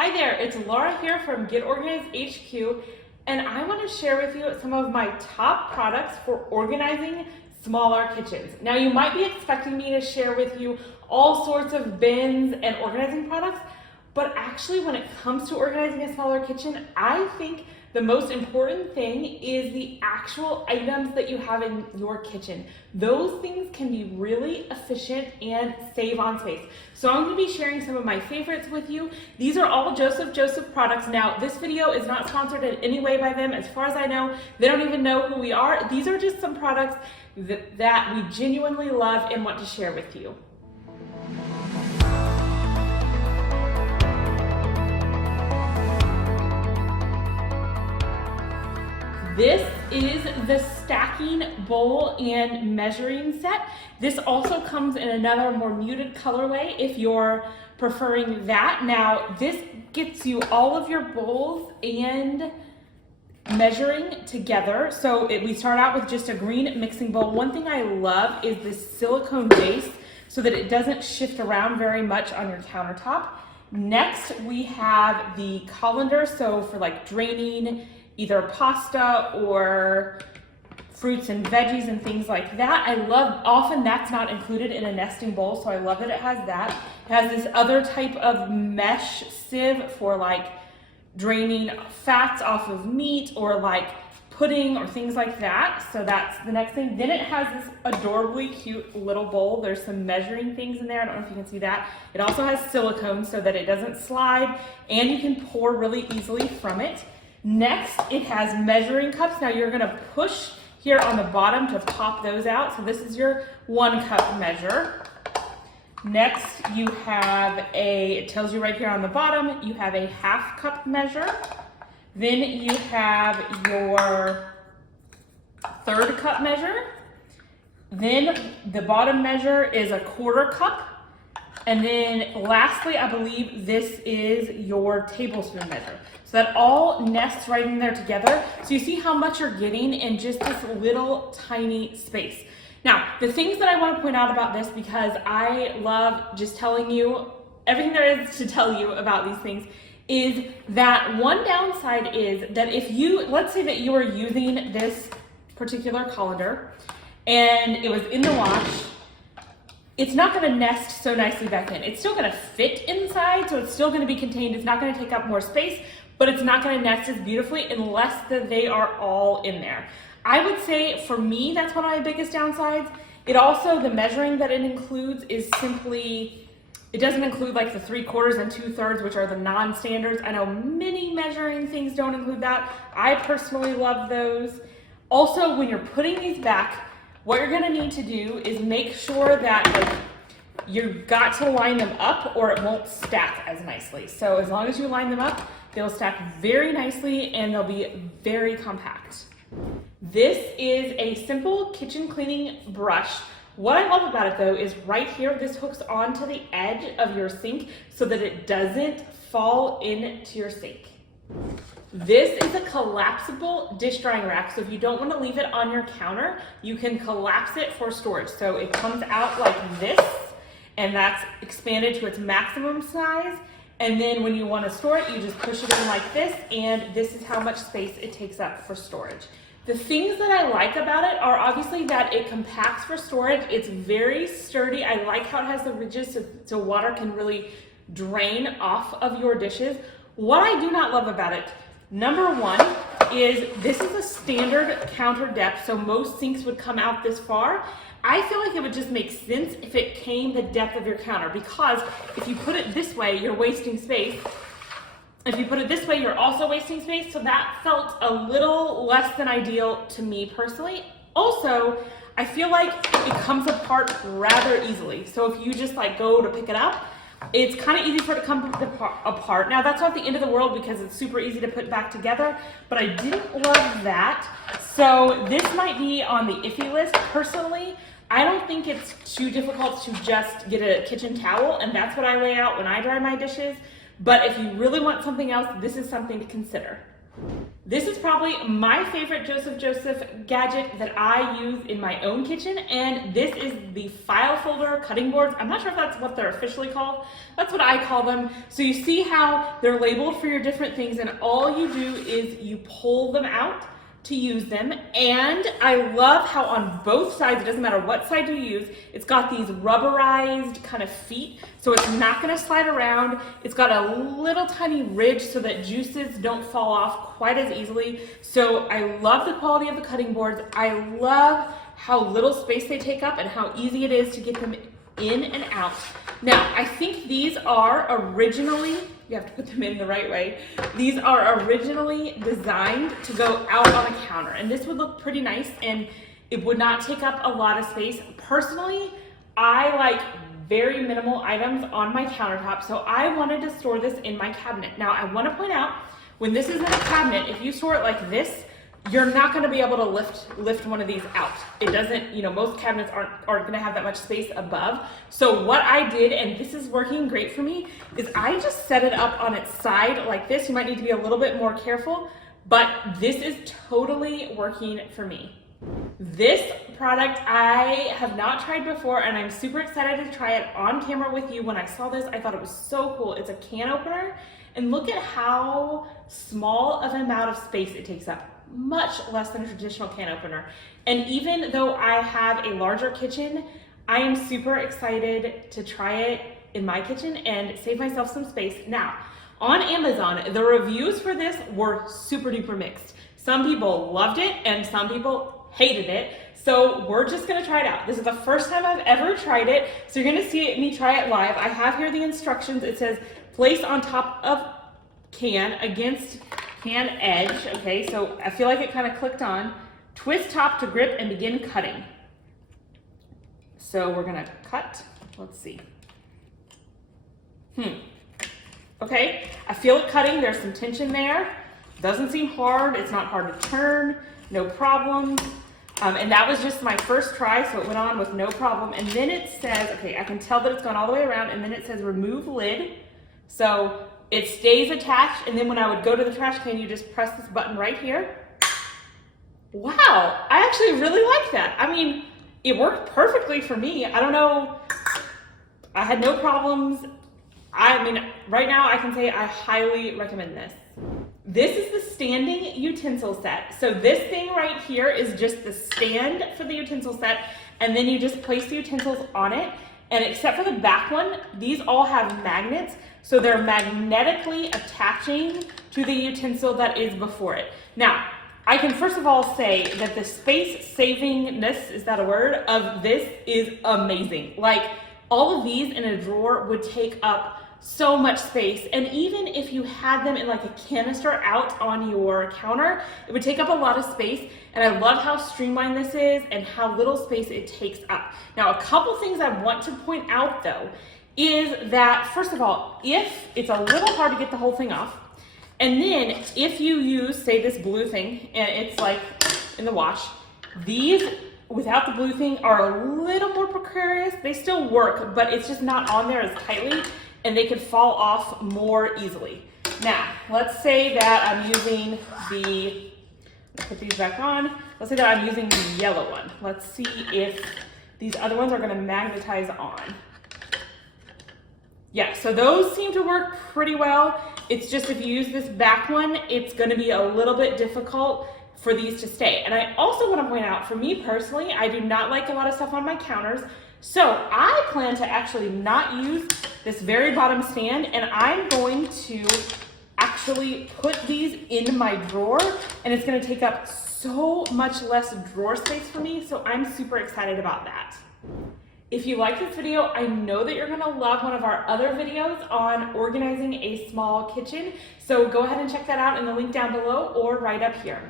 Hi there, it's Laura here from Get Organized HQ, and I want to share with you some of my top products for organizing smaller kitchens. Now, you might be expecting me to share with you all sorts of bins and organizing products, but actually when it comes to organizing a smaller kitchen, I think the most important thing is the actual items that you have in your kitchen. Those things can be really efficient and save on space. So I'm going to be sharing some of my favorites with you. These are all Joseph products. Now, this video is not sponsored in any way by them. As far as I know, they don't even know who we are. These are just some products that we genuinely love and want to share with you. This is the stacking bowl and measuring set. This also comes in another more muted colorway if you're preferring that. Now, this gets you all of your bowls and measuring together. So we start out with just a green mixing bowl. One thing I love is this silicone base so that it doesn't shift around very much on your countertop. Next, we have the colander, so for like draining either pasta or fruits and veggies and things like that. I love, often that's not included in a nesting bowl, so I love that it has that. It has this other type of mesh sieve for like draining fats off of meat or like pudding or things like that. So that's the next thing. Then it has this adorably cute little bowl. There's some measuring things in there. I don't know if you can see that. It also has silicone so that it doesn't slide and you can pour really easily from it. Next, it has measuring cups. Now you're gonna push here on the bottom to pop those out. So this is your 1 cup measure. Next, you have it tells you right here on the bottom, you have a 1/2 cup measure. Then you have your 1/3 cup measure. Then the bottom measure is a 1/4 cup. And then lastly, I believe this is your tablespoon measure. So that all nests right in there together. So you see how much you're getting in just this little tiny space. Now, the things that I want to point out about this, because I love just telling you everything there is to tell you about these things, is that one downside is that if you, let's say that you are using this particular colander and it was in the wash, it's not going to nest so nicely back in. It's still going to fit inside, so it's still going to be contained. It's not going to take up more space, but it's not going to nest as beautifully unless they are all in there. I would say for me, that's one of my biggest downsides. It also, the measuring that it includes is simply, it doesn't include like the 3/4 and 2/3, which are the non-standards. I know many measuring things don't include that. I personally love those. Also, when you're putting these back, what you're gonna need to do is make sure that you've got to line them up or it won't stack as nicely. So as long as you line them up, they'll stack very nicely and they'll be very compact. This is a simple kitchen cleaning brush. What I love about it though is right here, this hooks onto the edge of your sink so that it doesn't fall into your sink. This is a collapsible dish drying rack, so if you don't want to leave it on your counter, you can collapse it for storage. So it comes out like this, and that's expanded to its maximum size. And then when you want to store it, you just push it in like this, and this is how much space it takes up for storage. The things that I like about it are obviously that it compacts for storage. It's very sturdy. I like how it has the ridges so water can really drain off of your dishes. What I do not love about it, number one, is this is a standard counter depth, so most sinks would come out this far. I feel like it would just make sense if it came the depth of your counter, because if you put it this way, you're wasting space. If you put it this way, you're also wasting space, so that felt a little less than ideal to me personally. Also, I feel like it comes apart rather easily, so if you just like go to pick it up, it's kind of easy for it to come apart. Now, that's not the end of the world because it's super easy to put back together, but I didn't love that. So this might be on the iffy list. Personally, I don't think it's too difficult to just get a kitchen towel, and that's what I lay out when I dry my dishes. But if you really want something else, this is something to consider. This is probably my favorite Joseph gadget that I use in my own kitchen, and this is the file folder cutting boards. I'm not sure if that's what they're officially called. That's what I call them. So you see how they're labeled for your different things, and all you do is you pull them out to use them. And I love how on both sides, it doesn't matter what side you use, it's got these rubberized kind of feet, so it's not going to slide around. It's got a little tiny ridge so that juices don't fall off quite as easily. So I love the quality of the cutting boards. I love how little space they take up and how easy it is to get them in and out. Now, I think these are originally, you have to put them in the right way. These are originally designed to go out on a counter, and this would look pretty nice and it would not take up a lot of space. Personally, I like very minimal items on my countertop, so I wanted to store this in my cabinet. Now, I want to point out, when this is in a cabinet, if you store it like this, you're not going to be able to lift one of these out. It doesn't, most cabinets aren't going to have that much space above. So what I did, and this is working great for me, is I just set it up on its side like this. You might need to be a little bit more careful, but this is totally working for me. This product I have not tried before, and I'm super excited to try it on camera with you. When I saw this, I thought it was so cool. It's a can opener, and look at how small of an amount of space it takes up. Much less than a traditional can opener. And even though I have a larger kitchen, I am super excited to try it in my kitchen and save myself some space. Now, on Amazon, the reviews for this were super duper mixed. Some people loved it and some people hated it. So we're just gonna try it out. This is the first time I've ever tried it. So you're gonna see me try it live. I have here the instructions. It says place on top of can against can edge. Okay, so I feel like it kind of clicked on. Twist top to grip and begin cutting. So we're gonna cut. Let's see. Okay, I feel it cutting. There's some tension there. Doesn't seem hard. It's not hard to turn. No problems. And that was just my first try, so it went on with no problem. And then it says, okay, I can tell that it's gone all the way around, and then it says remove lid. So it stays attached, and then when I would go to the trash can, you just press this button right here. Wow, I actually really like that. I mean, it worked perfectly for me. I don't know, I had no problems. I mean, right now I can say I highly recommend this. This is the standing utensil set. So this thing right here is just the stand for the utensil set, and then you just place the utensils on it. And except for the back one, these all have magnets, so they're magnetically attaching to the utensil that is before it. Now, I can first of all say that the space savingness, is that a word, of this is amazing. Like, all of these in a drawer would take up so much space, and even if you had them in like a canister out on your counter, it would take up a lot of space. And I love how streamlined this is and how little space it takes up. Now, a couple things I want to point out though is that, first of all, if it's a little hard to get the whole thing off, and then if you use, say, this blue thing and it's like in the wash, these without the blue thing are a little more precarious. They still work, but it's just not on there as tightly, and they can fall off more easily. Now, let's say that I'm using the, put these back on. Let's say that I'm using the yellow one. Let's see if these other ones are gonna magnetize on. Yeah, so those seem to work pretty well. It's just if you use this back one, it's gonna be a little bit difficult for these to stay. And I also wanna point out, for me personally, I do not like a lot of stuff on my counters. So I plan to actually not use this very bottom stand, and I'm going to actually put these in my drawer, and it's gonna take up so much less drawer space for me, so I'm super excited about that. If you like this video, I know that you're gonna love one of our other videos on organizing a small kitchen, so go ahead and check that out in the link down below or right up here.